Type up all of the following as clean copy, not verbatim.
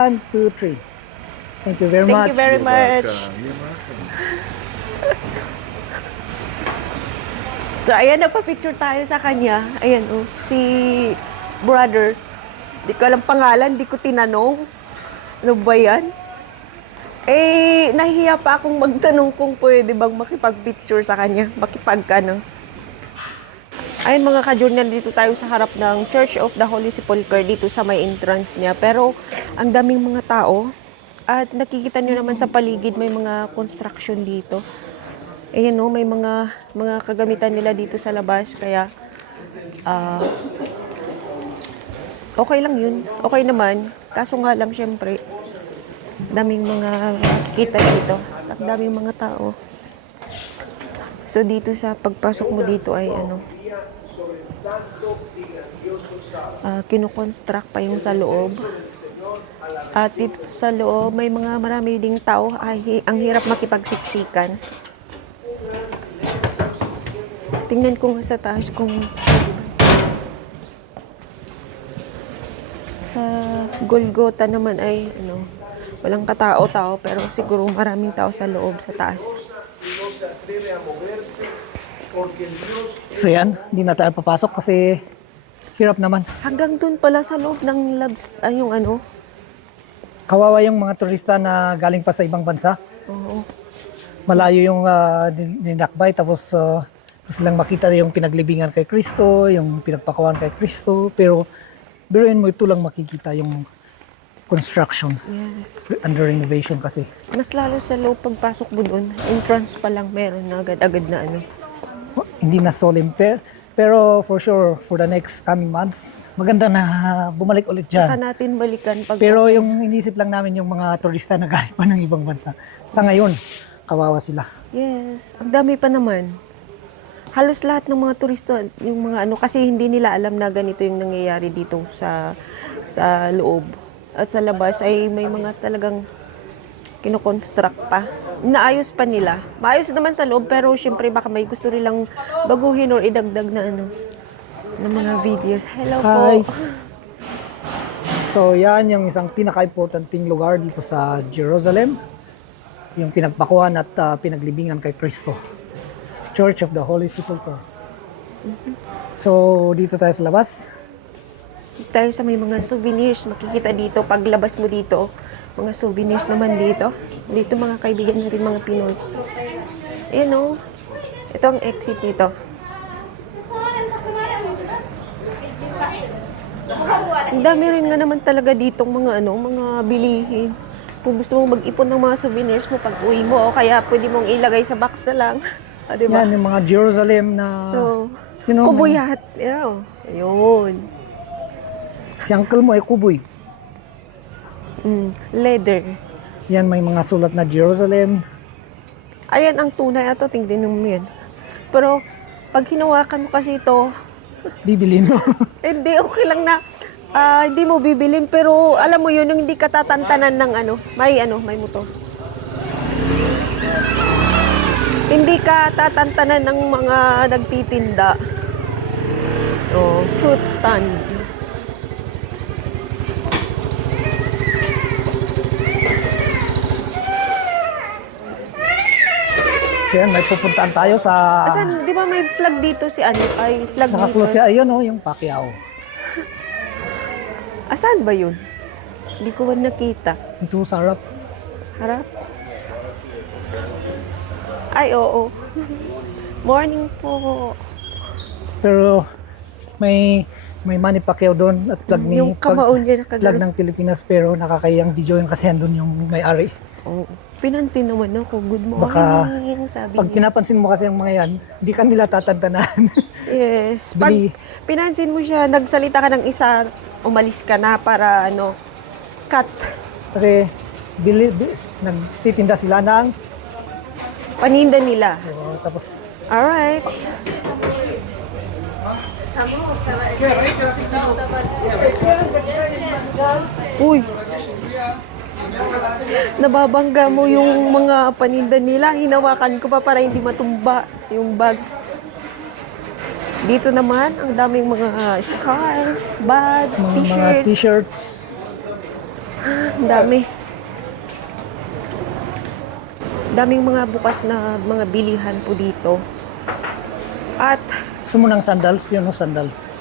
One, two, three. Thank you very Thank much. you very much. You're welcome. So, ayan, nagpa-picture tayo sa kanya. Ayan, oh, si brother. Di ko alam pangalan, di ko tinanong. Ano ba yan? Eh, nahihiya pa akong magtanong kung pwede bang makipag-picture sa kanya. Ano. Ayun mga ka-journal, dito tayo sa harap ng Church of the Holy Sepulchre dito sa may entrance niya. Pero ang daming mga tao at nakikita nyo naman sa paligid may mga construction dito. Ayan no, may mga kagamitan nila dito sa labas kaya okay lang yun. Okay naman. Kaso nga lang syempre, daming mga makikita dito. At daming mga tao. So dito sa pagpasok mo dito ay kinoconstruct pa yung sa loob. At dito sa loob, may mga marami ding tao. Ay, ang hirap makipagsiksikan. Tingnan ko nga sa taas kung sa Golgotha naman ay walang katao-tao pero siguro maraming tao sa loob sa taas. So yan, hindi na tayo papasok kasi hirap naman. Hanggang dun pala sa loob ng Kawawa yung mga turista na galing pa sa ibang bansa. Oo. Malayo yung ninakbay tapos gusto lang makita yung pinaglibingan kay Kristo, yung pinagpakawan kay Kristo. Pero biruin mo ito lang makikita yung construction. Yes. Under renovation kasi. Mas lalo sa loob pagpasok mo doon, entrance pa lang meron na agad-agad na Hindi na solemn pero for sure for the next coming months maganda na bumalik ulit dyan. Saka natin balikan pag Pero yung inisip lang namin yung mga turista na galing pa ng ibang bansa. Sa ngayon, kawawa sila. Yes, ang dami pa naman. Halos lahat ng mga turista, yung mga kasi hindi nila alam na ganito yung nangyayari dito sa loob. At sa labas ay may mga talagang kinoconstruct pa. Naayos pa nila. Maayos naman sa loob pero syempre baka may gusto nilang baguhin or idagdag na ng mga videos. Hello Hi. po. So yan yung isang pinaka-importanting lugar dito sa Jerusalem. Yung pinagpakuan at pinaglibingan kay Kristo. Church of the Holy Sepulchre. So dito tayo sa labas. Dito tayo sa may mga souvenirs. Makikita dito, paglabas mo dito, mga souvenirs naman dito. Dito mga kaibigan natin, mga Pinoy. Ayan o. Ito ang exit nito. Ang dami rin nga naman talaga ditong mga mga bilihin. Kung gusto mong mag-ipon ng mga souvenirs mo pag uwi mo, o kaya pwede mong ilagay sa box na lang. Diba? Yan yung mga Jerusalem na Kubuyat. Yeah. Ayun. Si uncle mo ay kuboy. Leather. Yan may mga sulat na Jerusalem. Ayan ang tunay. Ito, tingnan mo yan. Pero, pag hinawakan mo kasi ito, Bibili mo. hindi, okay lang na hindi mo bibilin. Pero, alam mo yun, yung hindi ka tatantanan ng may motor. Hindi ka tatantanan ng mga nagtitinda. Fruit stand. So yan, may pupuntaan tayo sa... Asan, di ba may flag dito flag Nakaklose dito? siya, ayun yung Pacquiao. Asan ba yun? Hindi ko ba nakita. Ito sa harap. Harap? Ay, oo. Morning po. Pero may Manny Pacquiao doon at flag ni Yung kabaon niya flag nakagano. ng Pilipinas pero nakakayang video yun kasi andun yung may-ari. Oo. Pinansin naman ako. Good morning. Baka sabi Pag niya. pinapansin mo kasi ang mga yan, hindi ka nila tatantanan. Yes. Pag Bili. pinansin mo siya, nagsalita ka ng isa, umalis ka na para cut. Kasi nagtitinda sila ng Paninda nila. tapos Alright. Uy. Nababangga mo yung mga paninda nila. Hinawakan ko pa para hindi matumba yung bag. Dito naman, ang daming mga scarf, bags, mga t-shirts. t-shirts. Ang dami. Daming mga bukas na mga bilihan po dito. At, Gusto mo ng sandals? Yun o, sandals.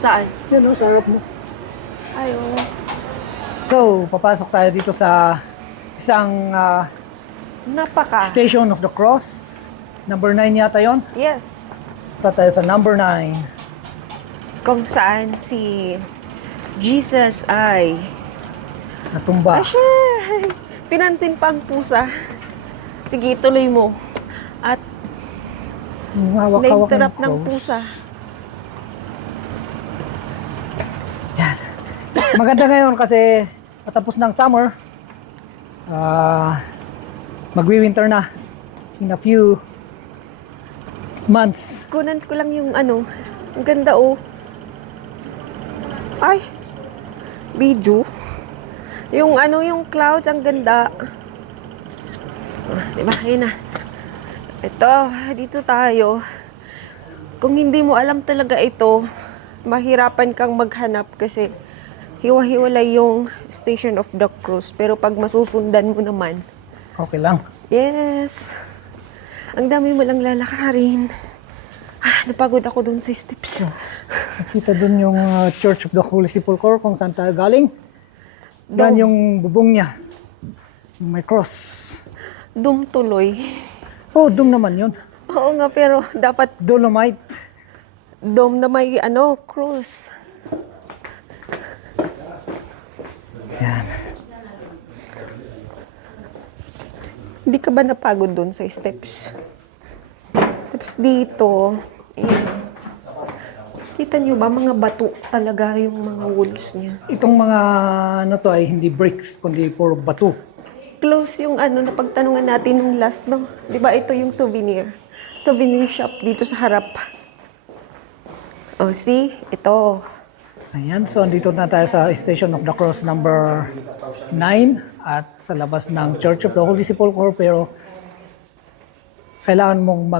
saan? Yan o, sa harap mo. Ayo. So, papasok tayo dito sa isang Napaka. Station of the Cross. Number 9 yata yon. Yes. Punta tayo sa number 9. Kung saan si Jesus ay Natumba. Ashay! Pinansin pa ang pusa. Sige, tuloy mo. At Hawak-hawak na-interrupt ng cross. pusa. Yan. Maganda ngayon kasi patapos ng summer. Magwi-winter na. In a few months. Kunan ko lang yung ano. Ang ganda oh. Ay! Video. Yung ano, yung clouds, ang ganda. Diba? Ayun na. Ito, dito tayo. Kung hindi mo alam talaga ito, mahirapan kang maghanap kasi hiwa-hiwalay yung Station of the Cross. Pero pag masusundan mo naman, Okay lang. yes. Ang dami mo lang lalakarin. Napagod ako dun sa steps. Nakita dun yung Church of the Holy Sepulchre kung saan tayo galing. Yan yung bubong niya. Yung may cross. Dum tuloy. Oh, dome naman yun. Oo nga, pero dapat Dolomite. dome na may ano, cross. Yan. Hindi ka ba napagod dun sa steps? Tapos dito, kita nyo ba, mga bato talaga yung mga walls niya. Itong mga ano to ay hindi bricks, kundi puro bato. Close yung ano, napagtanungan natin nung last, no? Di ba ito yung souvenir? Souvenir shop dito sa harap. Oh, see? Ito. Ayan, so andito na tayo sa Station of the Cross number 9 at sa labas ng Church of the Holy Sepulchre, pero kailangan mong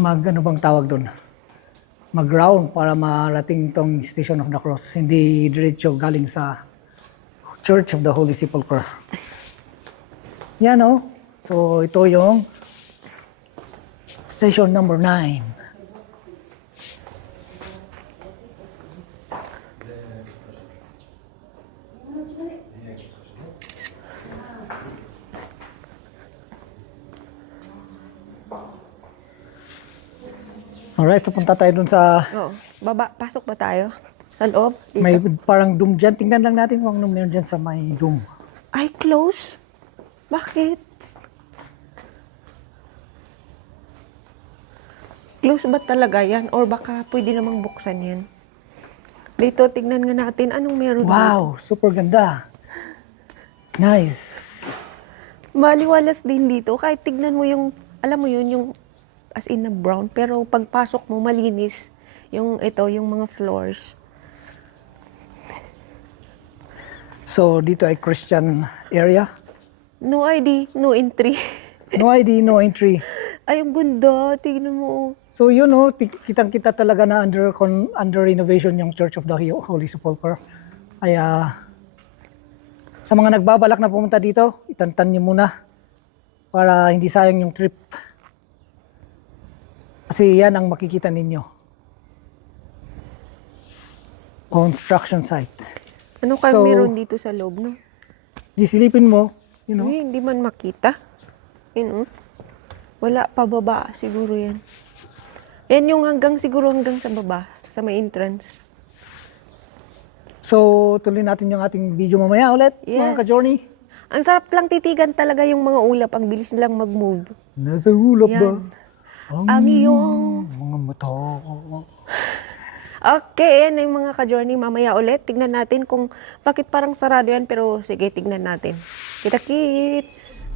ano bang tawag doon? Mag-round para marating tong Station of the Cross. Hindi diretso galing sa Church of the Holy Sepulchre. Yan o. So ito yung Station number 9. Alright, so punta tayo dun sa Oh, baba, pasok ba tayo? Sa loob? Dito. may parang doom dyan. Tingnan lang natin kung ano meron dyan sa may doom. Ay, close? Bakit? Close ba talaga yan? Or baka pwede namang buksan yan? Dito, tignan nga natin anong meron dito. Wow, super ganda. Nice. Maliwalas din dito. Kahit tignan mo yung, alam mo yun, yung as in na brown. Pero pagpasok mo, malinis. Yung ito, yung mga floors. So dito ay Christian area. No ID, no entry. No ID, no entry. Ay, ang ganda. Tignan mo. So yun kitang-kita talaga na under renovation yung Church of the Holy Sepulchre. Ay sa mga nagbabalak na pumunta dito, itantan niyo muna para hindi sayang yung trip. Kasi yan ang makikita ninyo. Construction site. Ano kang So, meron dito sa loob, no? Disilipin mo, you know. Uy, hindi man makita. Yun, oh. Wala pa baba, siguro yan. Yan yung siguro hanggang sa baba, sa may entrance. So, tuloy natin yung ating video mamaya ulit, mga Yes. ka-journey. Ang sarap lang titigan talaga yung mga ulap. Ang bilis nilang mag-move. Nasa hulap ba? Yan. Ang iyong... Mga mata. Okay, yan yung mga ka-journey. Mamaya ulit, tignan natin kung bakit parang sarado yan. Pero sige, tignan natin. Kita kits!